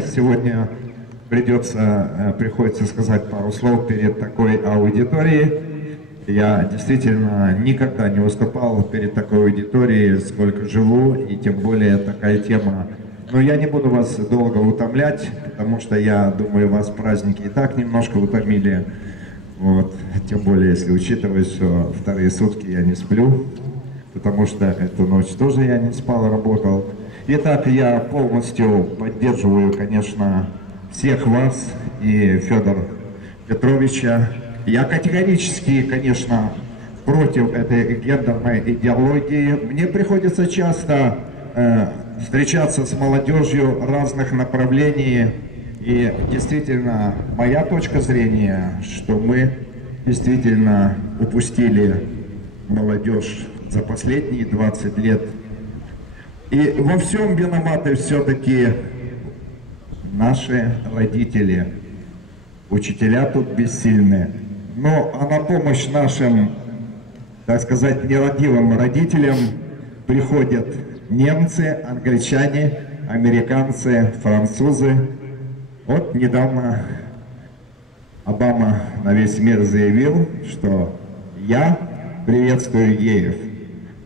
сегодня придется, э, приходится сказать пару слов перед такой аудиторией. Я действительно никогда не выступал перед такой аудиторией, сколько живу, и тем более такая тема. Но я не буду вас долго утомлять, потому что я думаю, вас праздники и так немножко утомили. Вот. Тем более, если учитывать, что вторые сутки я не сплю, потому что эту ночь тоже я не спал, работал. Итак, я полностью поддерживаю, конечно, всех вас и Федора Петровича, я категорически, конечно, против этой гендерной идеологии. Мне приходится часто э, встречаться с молодежью разных направлений. И действительно, моя точка зрения, что мы действительно упустили молодежь за последние 20 лет. И во всем виноваты все-таки наши родители. Учителя тут бессильны. Но а на помощь нашим, так сказать, нерадивым родителям приходят немцы, англичане, американцы, французы. Вот недавно Обама на весь мир заявил, что я приветствую геев.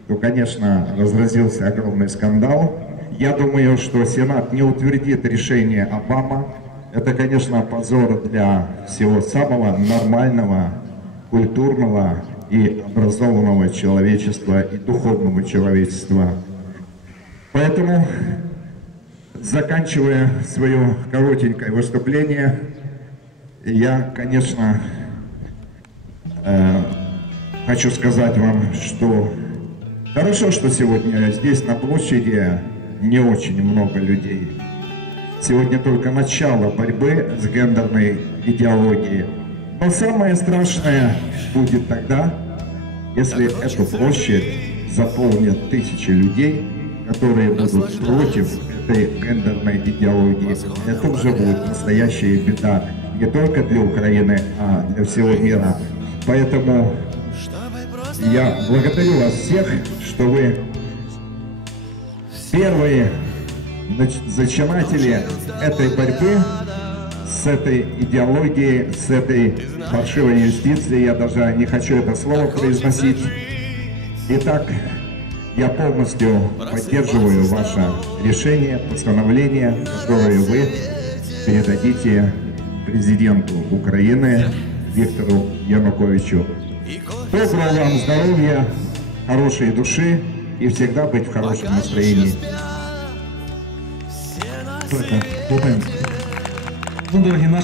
То, конечно, разразился огромный скандал. Я думаю, что Сенат не утвердит решение Обама, это, конечно, позор для всего самого нормального, культурного и образованного человечества и духовного человечества. Поэтому, заканчивая свое коротенькое выступление, я, конечно, э, хочу сказать вам, что хорошо, что сегодня здесь на площади не очень много людей. Сегодня только начало борьбы с гендерной идеологией. Но самое страшное будет тогда, если эту площадь заполнят тысячи людей, которые будут против этой гендерной идеологии. Это уже будет настоящая беда не только для Украины, а для всего мира. Поэтому я благодарю вас всех, что вы первые зачинатели этой борьбы с этой идеологией, с этой фальшивой юстицией, я даже не хочу это слово произносить. Итак, я полностью поддерживаю ваше решение, постановление, которое вы передадите президенту Украины Виктору Януковичу. Доброго вам здоровья, хорошей души и всегда быть в хорошем настроении. Ну, дорогі наші.